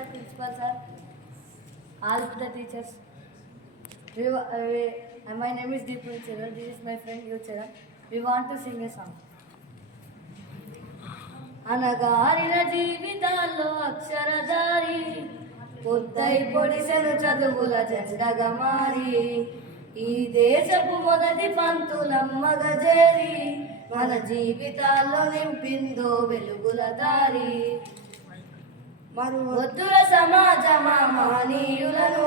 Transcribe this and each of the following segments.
sir, principal sir, all the teachers. My name is Deepu Charan. This is my friend Yu Charan. We want to sing a song. అనగారిన జీవితాల్లో అక్షరధారి పొద్దై పొడిసెను చదువుల జెండగా మారి ఈ దేశపు మొదటి పంతులమ్మగా చేరి మన జీవితాల్లో నింపిందో వెలుగుల దారి మరువొద్దుర సమాజమా మహనీయులను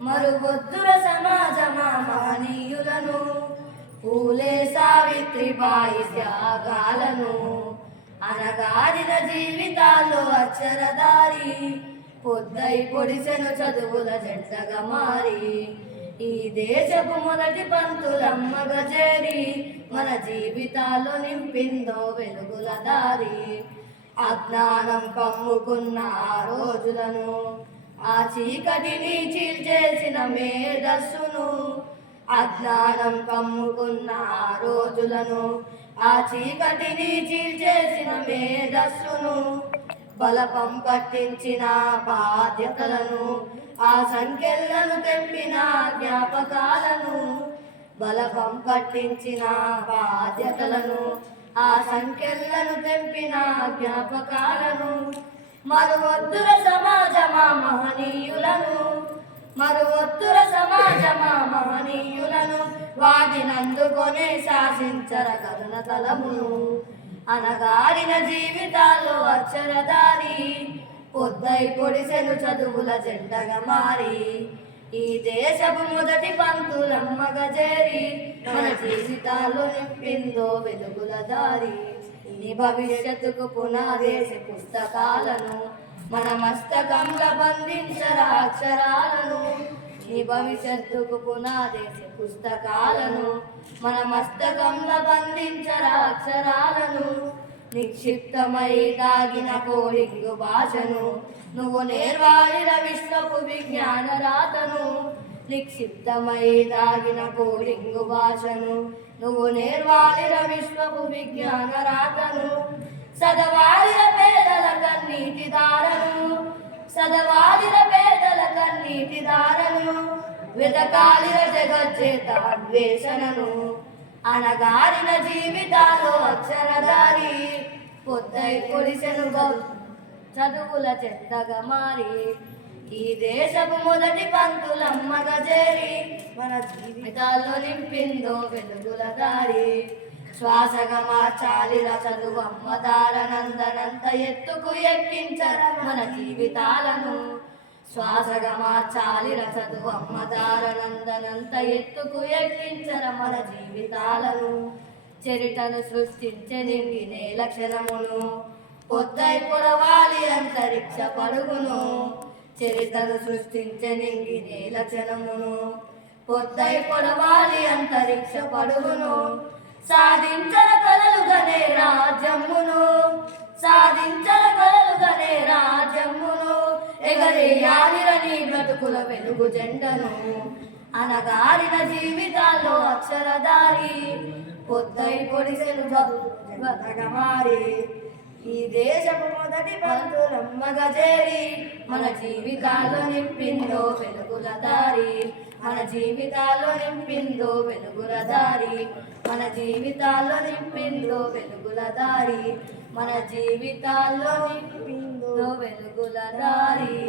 మరువొద్దుర సమాజమా మహనీయులను పూలే సావిత్రిబాయి త్యాగాలను అనగారిన జీవితాల్లో అక్షరధారి పొద్దై పొడిసెను చదువుల జెండగా మారి ఈ దేశపు మొదటి పంతులమ్మగా చేరి మన జీవితాల్లో నింపిందో వెలుగుల దారి అజ్ఞానం కమ్ముకున్న ఆ రోజులను ఆ చీకటిని చీల్చేసిన మేధస్సును అజ్ఞానం కమ్ముకున్న ఆ రోజులను ఆ చీకటిని చీల్చేసిన మేధస్సును బలపం కట్టించిన బాధ్యతలను ఆ సంఖ్యలను తెంపిన జ్ఞాపకాలను బలపం కట్టించిన బాధ్యతలను ఆ సంఖ్యలను తెంపిన జ్ఞాపకాలను మరువొద్దుర సమాజమా మహనీయులను మరువొత్తుర సమాజమా మహనీయులను వాటినందుకొనే శాసించర కరుణ తలమును అనగారిన జీవితాల్లో అక్షరధారి పొద్దై పొడిసెను చదువుల జెండగా మారి ఈ దేశపు మొదటి పంతులమ్మగా చేరి మన జీవితాల్లో నింపిందో వెలుగుల దారి ఈ భవిష్యత్తుకు పునాదేశ పుస్తకాలను మన మస్తకంలో బంధించరా అక్షరాలను ఈ భవిష్యత్తుకు పునాదేశ పుస్తకాలను మన మస్తకంలో బంధించరా అక్షరాలను నిక్షిప్తమై దాగిన కోడింగు భాషను నువ్వు నేర్వాడిన విశ్వపు విజ్ఞాన రాతను నిక్షిప్తమై దాగిన కోడింగు భాషను నువ్వు నేర్వాడిన విశ్వపు విజ్ఞాన రాతను సదవాడిన పేదల కన్నీటి దారను సదవాడిన పేదల కన్నీటి దారను వెతకాలిన జగజ్జేత అన్వేషణను అనగారిన జీవితాల్లో అక్షరధారి పొద్దై పొడిసెను చదువుల చెత్తగా మారి ఈ దేశపు మొదటి పంతులమ్మగా చేరి మన జీవితాల్లో నింపిందో వెలుగుల దారి శ్వాసగా మార్చాలిర చదువమ్మ దారనందనంత ఎత్తుకు ఎక్కించర మన జీవితాలను శ్వాసగా మార్చాలిర చదువమ్మ దారనందనంత ఎత్తుకు ఎక్కించర మన జీవితాలను చరితను సృష్టించే నిండినే లక్షణమును పొద్దై పొడవాలి అంతరిక్ష పరుగును చరితను సృష్టించే నిండినే లక్షణమును పొద్దై పొడవాలి అంతరిక్ష పరుగును సాధించర కలలుగనే రాజ్యమును సాధించర కలలుగనే రాజ్యమును ఎగరేయాలిరని బ్రతుకుల వెలుగు జెండను అనగారిన జీవితాల్లో అక్షరధారి పొద్దై పొడిసెను జగగా మారి ఈ దేశపు మొదటి పంతులమ్మగా చేరి మన జీవితాల్లో నింపిందో వెలుగుల దారి మన జీవితాల్లో నింపిందో వెలుగుల దారి మన జీవితాల్లో నింపిందో వెలుగుల దారి మన జీవితాల్లో నింపిందో వెలుగుల దారి